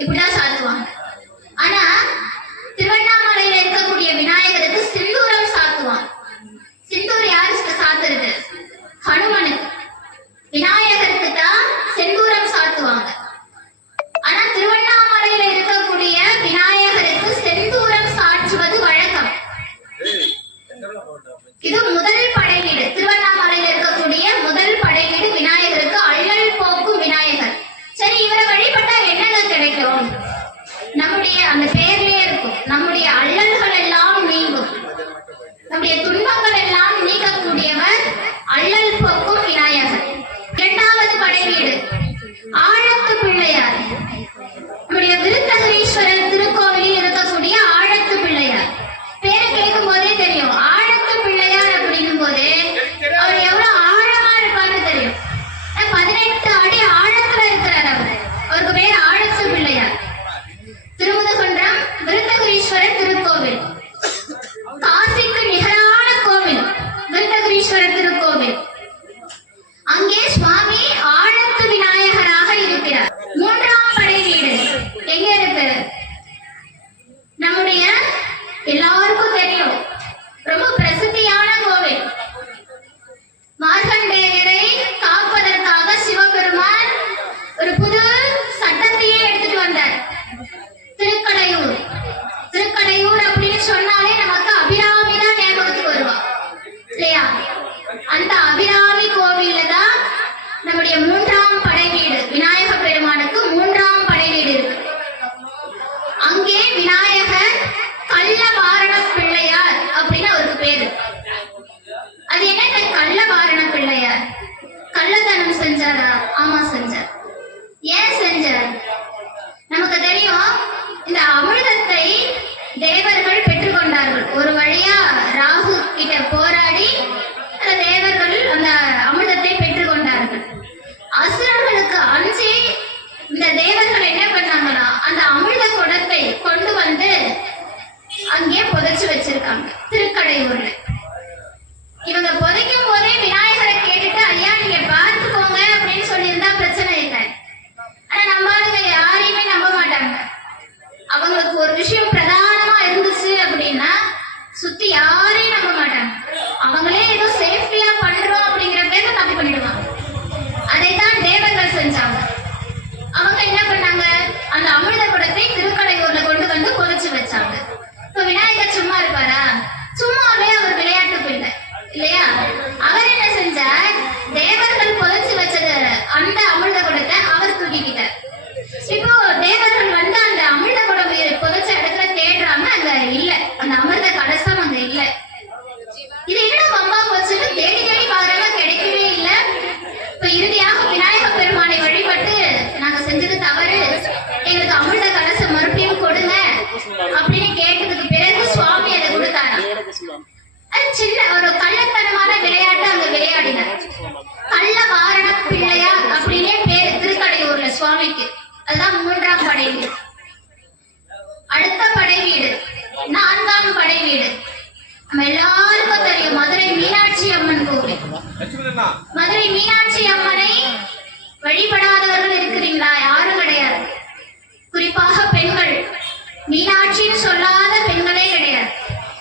இப்படிதான் சாத்துவாங்க. ஆனா திருவண்ணாமலையில இருக்கக்கூடிய விநாயகருக்கு சிந்தூரம் சாத்துவாங்க. சிந்தூர் யாருக்கு சாத்துறது? ஹனுமனுக்கு. விநாயகருக்கு தான் செந்தூரம் சாத்துவாங்க. ஆனா திருவண்ணாமலையில இருக்கக்கூடிய விநாயகருக்கு செந்தூரம் சாற்றுவது வழக்கம். இது முதல் படை வீடு. திருவண்ணாமலையில இருக்கக்கூடிய முதல் படை வீடு விநாயகருக்கு அள்ளல் போக்கும் விநாயகர். சரி, இவரை வழிபட்டா என்னங்க கிடைக்கும்? நம்முடைய அந்த பெயர்லயே இருக்கும், நம்முடைய அள்ளல்கள் எல்லாம் நீங்கும், நம்முடைய துன்பங்கள் எல்லாம் நீக்கக்கூடியவர் அள்ளல் போக்கும் விநாயகர். இரண்டாவது படை வீடு ஆழத்து பிள்ளையார். நம்முடைய விருத்தகிரீஸ்வரர் திருக்கோவிலில் இருக்கக்கூடிய ஆழத்து பிள்ளையார். பேரை கேட்கும் போதே தெரியும், ஆழத்து பிள்ளையார் அப்படின்னும் போதே அவர் எவ்வளவு ஆழமா இருப்பான்னு தெரியும். 18 அடி ஆழத்துல இருக்கிறார் அவர். அவருக்கு பேர் ஆழத்து பிள்ளையார். திருமுதுகுன்றம் விருத்தகிரீஸ்வரர் திருக்கோவில், காசிக்கு நிகரான கோவில் விருத்தகிரீஸ்வரர் திருக்கோவில். அங்கே சுவாமி ஆழத்து விநாயகராக இருக்கிறார். மூன்றாம் படை வீடு எங்க இருக்கு? நம்முடைய எல்லாருக்கும் தெரியும், ரொம்ப பிரசித்தியான கோவில். மார்க்கண்டேயரை காப்பதற்காக சிவபெருமான் ஒரு புது சட்டத்தையே எடுத்துட்டு வந்தார். திருக்கடையூர். திருக்கடையூர் அப்படின்னு சொன்னாலே நமக்கு அபிராமி தான் ஞாபகத்துக்கு வருவா இல்லையா? அந்த அபிராமி கோவில்ல தான் நம்முடைய மூன்றாம் படை வீடு, விநாயக பெருமானுக்கு மூன்றாம் படை வீடு இருக்கு. அங்கே விநாயகர் கள்ளவாரண பிள்ளையார் அப்படின்னு அவருக்கு பேரு. அது என்ன கள்ளவாரண பிள்ளையார்? கள்ளத்தனம் செஞ்சாரா? ஆமா செஞ்சார். ஏன் செஞ்சார்? நமக்கு தெரியும், இந்த அமிர்தத்தை தேவர்கள் பெற்றுக்கொண்டார்கள். ஒரு வழியா ராகு கிட்ட போராடி அந்த தேவர்கள் அந்த அமிர்தத்தை பெற்றுக்கொண்டார்கள். அசுரர்களுக்கு அஞ்சி இந்த தேவர்கள் என்ன பண்ணாங்கன்னா அந்த அமிர்த குடத்தை கொண்டு வந்து அங்கே புதைச்சு வச்சிருக்காங்க திருக்கடையூர்ல. இவங்க புதைக்கும் போதே விநாயகரை கேட்டுட்டு, ஐயா நீங்க பார்த்துக்கோங்க அப்படின்னு சொல்லியிருந்தா பிரச்சனை இல்லை. ஆனா நம்ம ஆளுங்க யாரையுமே நம்ப மாட்டாங்க. அவங்களுக்கு ஒரு விஷயம் பிரதானமா இருந்துச்சு அப்படின்னா சுத்தி யாரையும் நம்ப மாட்டாங்க. அவங்களே ஏதோ சேஃப்டியா பண்றோம் அப்படிங்கிற பேர்ல தப்பு பண்ணிடுவாங்க. அதைத்தான் தேவர்கள் செஞ்சாங்க. அவங்க என்ன பண்ணாங்க, அந்த அமிர்த குடத்தை திருக்கடையூர்ல கொண்டு வந்து புதைச்சு வச்சாங்க. இப்ப விநாயகர் சும்மா இருப்பாரா? சும்மாவே அவர் விளையாட்டு பிள்ளை இல்லையா? அவர் என்ன செஞ்சார், தேவர்கள் புதைச்சு வச்சது அந்த அமிர்த குடத்தை அவர் தூக்கிக்கிட்டார். இப்போ தேவர்கள் வந்து அந்த அமிர்த குடம் புதைச்ச இடத்துல தேடுறாங்க, அங்க இல்ல, அந்த அமிர்த கலசம் அங்க இல்ல. இது என்ன பம்பா போச்சுன்னு தேடி தேடி பாக்குறாங்க, கிடைக்கவே இல்லை. இப்ப இறுதியாக விநாயக பெருமானை வழிபட்டு நாங்க செஞ்சது தவறு, எங்களுக்கு அமிர்த கலசம் மறுபடியும் கொடுங்க அப்படின்னு கேட்டதுக்கு பிறகு சுவாமி அதை கொடுத்தாரா. அது சின்ன ஒரு கள்ளத்தனமான விளையாட்டு அங்க விளையாடினார். கள்ளவாரண பிள்ளையார் அப்படின்னே பேரு திருக்கடையூர்ல சுவாமிக்கு. அதுதான் மூன்றாம் படை வீடு. அடுத்த படை வீடு நான்காம் படை வீடு. நம்ம எல்லாருக்கும் தெரியும், மதுரை மீனாட்சி அம்மன் கோவில். மதுரை மீனாட்சி அம்மனை வழிபடாதவர்கள் இருக்கிறீங்களா? யாரும் கிடையாது. குறிப்பாக பெண்கள், மீனாட்சின்னு சொல்லாத பெண்களே கிடையாது.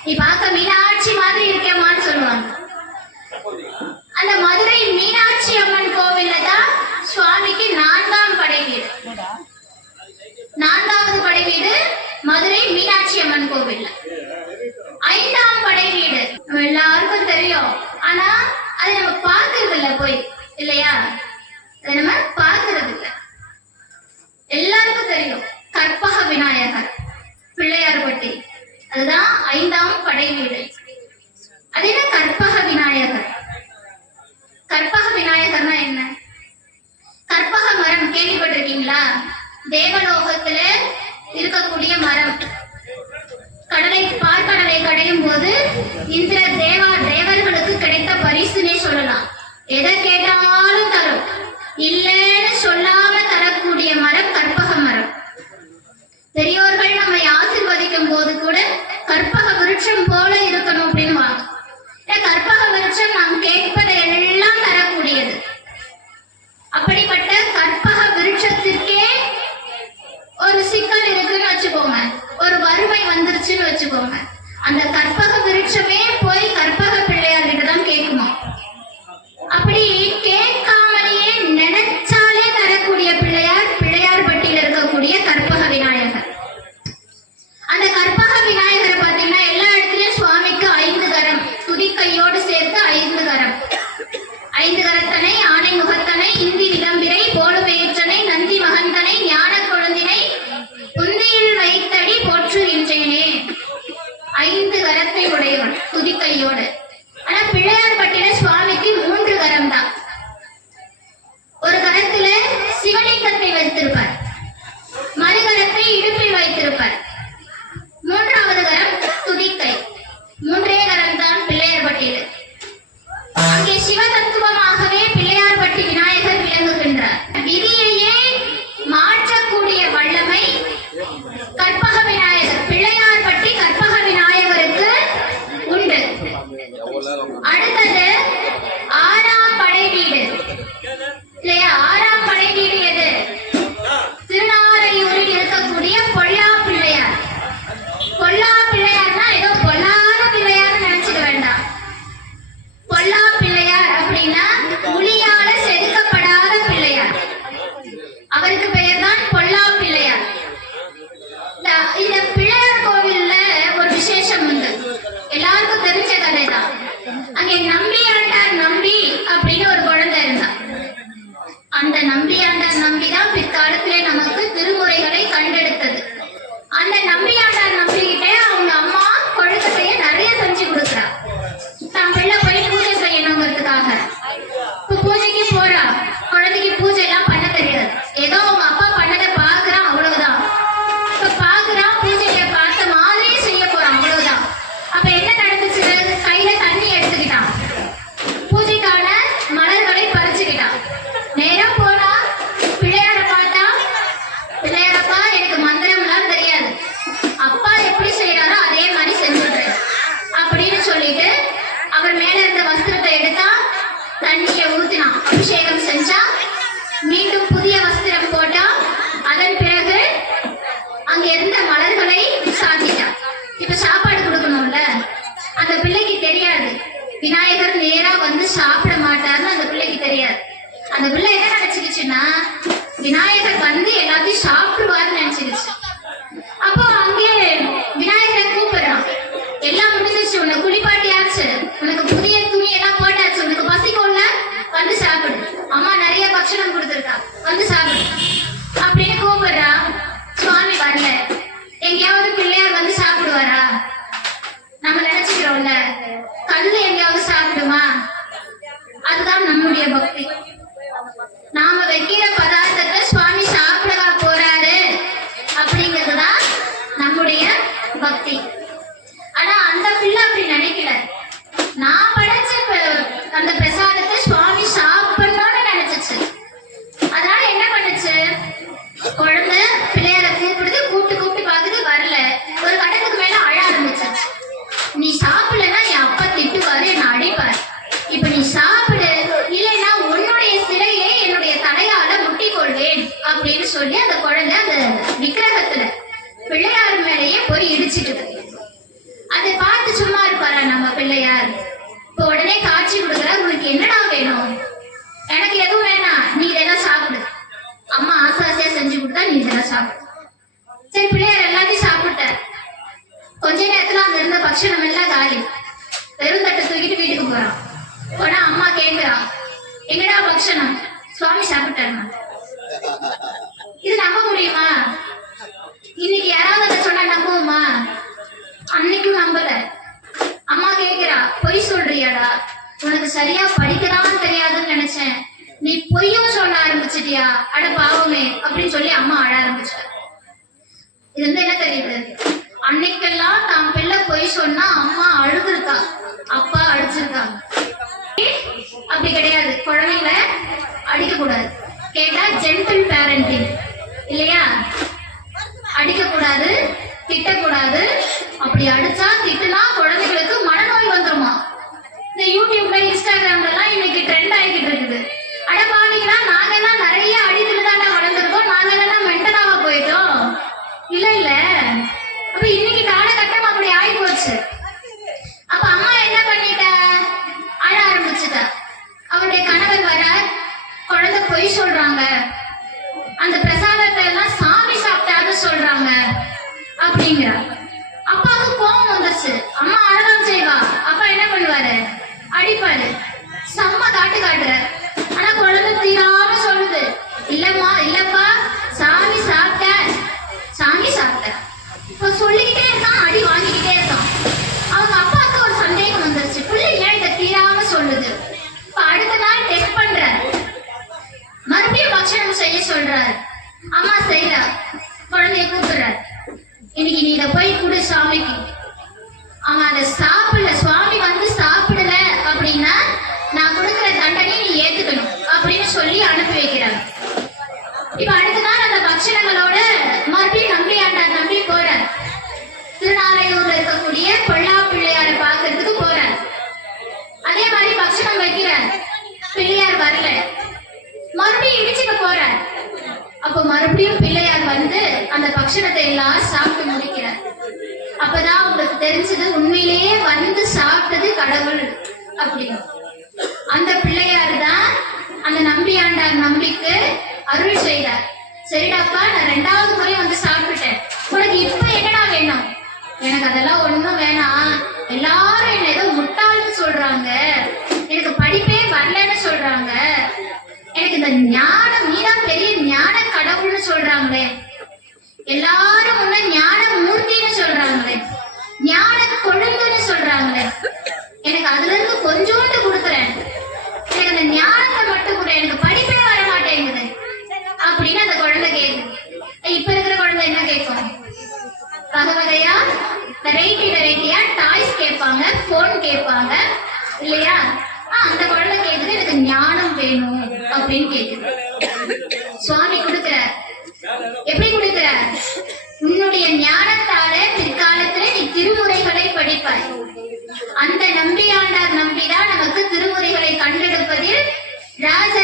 நீ பார்க்க மீனாட்சி மாதிரி இருக்கேமான்னு சொல்லுவாங்க. அந்த மதுரை மீனாட்சி அம்மன் கோவில்ல தான் சுவாமிக்கு நான்காம் படை வீடு. நான்காவது படை வீடு மதுரை மீனாட்சி அம்மன் கோவில். ஐந்தாம் படை வீடு நம்ம எல்லாருக்கும் தெரியும், ஆனா அதை நம்ம பார்க்கறது இல்ல போய் இல்லையா? அதை நம்ம பார்க்கறது இல்ல. எல்லாருக்கும் தெரியும், கற்பக விநாயகர் பிள்ளையார்பட்டி, அதுதான் ஐந்தாம் படை வீடு. அது என்ன கற்பக விநாயகர்? கற்பக விநாயகர்னா என்ன? கற்பக மரம் கேள்விப்பட்டிருக்கீங்களா? தேவலோகத்துல இருக்கக்கூடிய மரம். பார்க்கடலை கடையும் போது இந்திர தேவர்களுக்கு கிடைத்த பரிசுனே சொல்லலாம். எதை கேட்டாலும் தரும், இல்லைன்னு சொல்லாம தரக்கூடிய மரம் கற்பக மரம். பெரியோர்கள் நம்மை ஆசீர்வதிக்கும் போது கூட கற்பக விருட்சம் போல இருக்கணும் அப்படின்னு வாங்க. கற்பக விருட்சம் நாம் கேட்பதை எல்லாம் தரக்கூடியது. அப்படிப்பட்ட கற்பக விருட்சத்திற்கே ஒரு அந்த கற்பக விருட்சமே போய் கற்பக பிள்ளையார்கிட்ட தான் கேட்குமா. அப்படி கேட்காமலேயே நினைச்சாலே தரக்கூடிய பிள்ளையார் பிள்ளையார்பட்டியில் இருக்கக்கூடிய கற்பக விநாயகர். அந்த கற்பக விநாயகரை பார்த்தீங்கன்னா எல்லா இடத்துலயும் சுவாமிக்கு 5 கரம், துதிக்கையோடு சேர்த்து 5 கரம். 5 கரத்தனை, ஆணை முகத்தனை, இந்தி விளம்பிரை, போடு பெயற்றனை, நந்தி மகந்தனை, ஞான கொழுந்தினை புந்தியில் வைத்தடி போற்றுகின்றேனே. 5 கரத்தை உடையவன் துதிக்கையோடு. ஆனா பிள்ளையார் பட்டின சுவாமிக்கு 3 கரம் தான். ஒரு கரத்துல சிவலிங்கத்தை வைத்திருப்பார், மறுகரத்தை இடுப்பில் வைத்திருப்பார், 3வது கரம் துதிக்கை. 3 கரம் தான் பிள்ளையார் பட்டியல். அங்கே சிவ தத்துவமாகவே பிள்ளையார் பட்டி விநாயகர் விளங்குகின்றார். விதியையே மாற்றக்கூடிய வல்லமை கற்பக விநாயகர், பிள்ளையார் பட்டி கற்பக விநாயகருக்கு உண்டு. அடுத்தது 6ஆம் படை வீடு இல்லையா? 6ஆம் படை வீடு எது? திருநாரையூரில் இருக்கக்கூடிய பொல்லா பிள்ளையார். பொல்லா பிள்ளையார்னா ஏதோ பொல்லாத பிள்ளையார்னு நினைச்சுக்க வேண்டாம். பொல்லா பிள்ளையார் அப்படின்னா புலியால செதுக்கப்படாத பிள்ளையார். அவருக்கு பெயர் தான் பொல்லா பிள்ளையார். இந்த பிள்ளையார் கோவில்ல ஒரு விசேஷம் உண்டு, எல்லாருக்கும் தெரிஞ்ச கதை தான். அங்கே நம்பியாண்டார் நம்பி அப்படின்னு ஒரு குழந்தை இருந்தா. அந்த நம்பியாண்டார் நம்பிதான் பிற்காலத்திலே நமக்கு திருமுறைகளை கண்டெடுத்தது. அந்த நம்பியாண்டார் நம்பிக்கிட்ட அவங்க அம்மா கொழுக்கட்டைய நிறைய செஞ்சு கொடுக்குறா. தான் பிள்ளை போய் பூஜை செய்யணுங்கிறதுக்காக. இப்ப பூஜைக்கு போறா, குழந்தைக்கு பூஜை எல்லாம் பண்ண தெரியாது. ஏதோ அவங்க அப்பா பண்ணதை பாக்குறான், அவ்வளவுதான். இப்ப பாக்குறான், பூஜையை பார்த்த மாதிரியே செய்ய போறான், அவ்வளவுதான். அப்ப என்ன நடந்துச்சு? கையில தண்ணி எடுத்துக்கிட்டான், பூஜைக்கான மலர்களை பறிச்சுக்கிட்டான். நேரம் போனா பிள்ளையார பார்த்தா, பிள்ளையாரப்பா எனக்கு மந்திரம் எல்லாம் தெரியாது, அப்பா எப்படி செய்யறாரோ அதே மாதிரி செஞ்சுடுறேன் அப்படின்னு சொல்லிட்டு அவர் மேல இருந்த வஸ்திரத்தை எடுத்தா, தண்ணிய ஊத்தினான், அபிஷேகம் செஞ்சா, மீண்டும் புதிய வஸ்திரம் போட்டா, அதன் பிறகு அங்க இருந்த மலர்களை சாத்திட்டான். இப்ப சாப்பாடு கொடுக்கணும்ல, அந்த பிள்ளைக்கு தெரியாது விநாயகர் நேரா வந்து சாப்பிட மாட்டாருன்னு அந்த பிள்ளைக்கு தெரியாது. அந்த பிள்ளை என்ன நினைச்சுக்கிச்சுன்னா, விநாயகர் வந்து எல்லாத்தையும் சாப்பிடுவாருன்னு நினைச்சுக்கிச்சு. அப்போ அங்கே விநாயகரை கூப்பிடுறான், எல்லாம் முடிஞ்சிச்சு, உனக்கு குளிப்பாட்டியாச்சு, உனக்கு புதிய துணி எல்லாம் போட்டாச்சு, உனக்கு பசிக்கும்ல, வந்து சாப்பிடு, அம்மா நிறைய பட்சணம் கொடுத்துருக்கா, வந்து சாப்பிடு அப்படின்னு கூப்பிடுறா. சுவாமி வரல. எங்கேயாவது பிள்ளையார் வந்து சாப்பிடுவாரா? நம்ம நினைச்சுக்கிறோம்ல, கல்லு எங்கேயாவது சாப்பிடுமா? அதுதான் நம்முடைய பக்தி. நாம வைக்கிற பதார்த்தத்தை சுவாமி சாப்பிடவா போறாரு அப்படிங்கிறதுதான் நம்முடைய பக்தி. ஆனா அந்த பிள்ளை அப்படி நினைக்கல. நான் படைச்ச அந்த பிரசாதத்தை சுவாமி சாப்பிடணும்னு நினைச்சிச்சு. அதனால என்ன பண்ணுச்சு? குழந்தை பிள்ளையார கூப்பிடுது, கூப்பிட்டு பாக்குது, வரல. ஒரு கட்டத்துக்கு மேல அழ ஆரம்பிச்சிச்சு. நீ சாப்பிடலன்னா என் அப்பா திட்டுவாரு, என்ன அடிப்பாரு. இப்ப நீ சாப்பிடு, இல்லைன்னா உன்னுடைய சிலையை என்னுடைய தலையால முட்டிக் கொள்வேன் அப்படின்னு சொல்லி அந்த குழந்தை அந்த விக்கிரகத்துல பிள்ளையார் மேலேயே போய் இடிச்சுக்குது. அதை பார்த்து சும்மா இருப்பாரா நம்ம பிள்ளையார்? இப்ப உடனே காட்சி கொடுக்குறார், உனக்கு என்னடா வேணும்? எனக்கு எதுவும் வேணாம், நீ இதெல்லாம் சாப்பிடு. அம்மா ஆசை ஆசையா செஞ்சு கொடுத்தா நீ இதெல்லாம் சாப்பிடு. சரி, பிள்ளையார் எல்லாத்தையும் சாப்பிட்டார். கொஞ்ச நேரத்துல அங்க இருந்த பட்சணம் எல்லாம் காலி. வெறும் தட்டை தூக்கிட்டு வீட்டுக்கு போறான். போனா அம்மா கேட்கிறான், எங்கடா பட்சணம்? சுவாமி சாப்பிட்டாருமா. இது நம்ப முடியுமா? இன்னைக்கு யாராவது அதை சொன்னா நம்புவோமா? அன்னைக்கும் நம்பல. அம்மா கேட்கிறா, பொய் சொல்றியாடா? உனக்கு சரியா படிக்கதான் தெரியாதுன்னு நினைச்சேன், நீ பொய்யும் சொல்ல ஆரம்பிச்சிட்டியா? அட பாவமே அப்படின்னு சொல்லி அம்மா அழ ஆரம்பிச்சார். இது வந்து என்ன தெரியுது? அன்னைக்கெல்லாம் தான் பிள்ளை பொய் சொன்னா அம்மா அழுதுருக்கா, அப்பா அடிச்சிருக்காங்க. அப்படி கிடையாது, குழந்தைங்களை அடிக்க கூடாது. கேட்டா ஜென்டில் பேரண்டிங் இல்லையா? அடிக்க கூடாது, திட்டக்கூடாது. அப்படி அடிச்சா திட்டுனா குழந்தைகளுக்கு மனநோய் வந்துருமா? இந்த யூடியூப்ல இன்ஸ்டாகிராம்ல எல்லாம் இன்னைக்கு ட்ரெண்ட் ஆகிட்டு இருக்குது. அட பாவீங்களா, நாங்க எல்லாம் நிறைய அடித்துல தானே வளர்ந்துருக்கோம், நாங்க எல்லாம் மென்டலாவா போயிட்டோம்? இல்ல இல்ல, அப்ப இன்னைக்கு காலகட்டம் அப்படி ஆகி போச்சு. பிள்ளையார் வந்து அந்த பக்ஷணத்தை எல்லாம் சாப்பிட்டு முடிக்கிறார். அப்பதான் உங்களுக்கு தெரிஞ்சது உண்மையிலேயே வந்து சாப்பிட்டது கடவுள் அப்படின்னு. அந்த பிள்ளையார் தான் அந்த நம்பியாண்டார் நம்பிக்கு அருள் செய்தார். சரிடாப்பா, நான் 2வது முறை வந்து சாப்பிட்டுட்டேன், உனக்கு இப்ப என்னடா வேணும்? எனக்கு அதெல்லாம் ஒண்ணும் வேணாம், எல்லாரும் என்ன ஏதோ முட்டாள்னு சொல்றாங்க, எனக்கு படிப்பே வரலன்னு சொல்றாங்க, எனக்கு இந்த ஞானம், நீதான் பெரிய ஞான கடவுள்னு சொல்றாங்களே, எல்லாரும் முன்ன ஞான மூர்த்தின்னு சொல்றாங்களே, ஞான கொழுந்துன்னு சொல்றாங்களே, எனக்கு அதுல இருந்து கொஞ்சோண்டு கொடுக்குறேன், எனக்கு அந்த ஞானத்தை மட்டும் கூட, எனக்கு படிப்பே வர மாட்டேங்குது அப்படின்னு அந்த குழந்தை கேக்குது. இப்ப இருக்கிற குழந்தை என்ன கேட்கும்? வகை வகையா வெரைட்டியா டாய்ஸ் கேட்பாங்க, போன் கேட்பாங்க இல்லையா? அந்த குழந்தை கேக்குது எனக்கு ஞானம் வேணும் அப்படின்னு கேக்குது. சுவாமி கொடுக்கிறார். எப்படி கொடுக்கிறார்? உன்னுடைய ஞானத்தால பிற்காலத்துல நீ திருமுறைகளை படிப்பாய். அந்த நம்பியாண்டார் நம்பிதான் நமக்கு திருமுறைகளை கண்டெடுப்பதில் ராஜ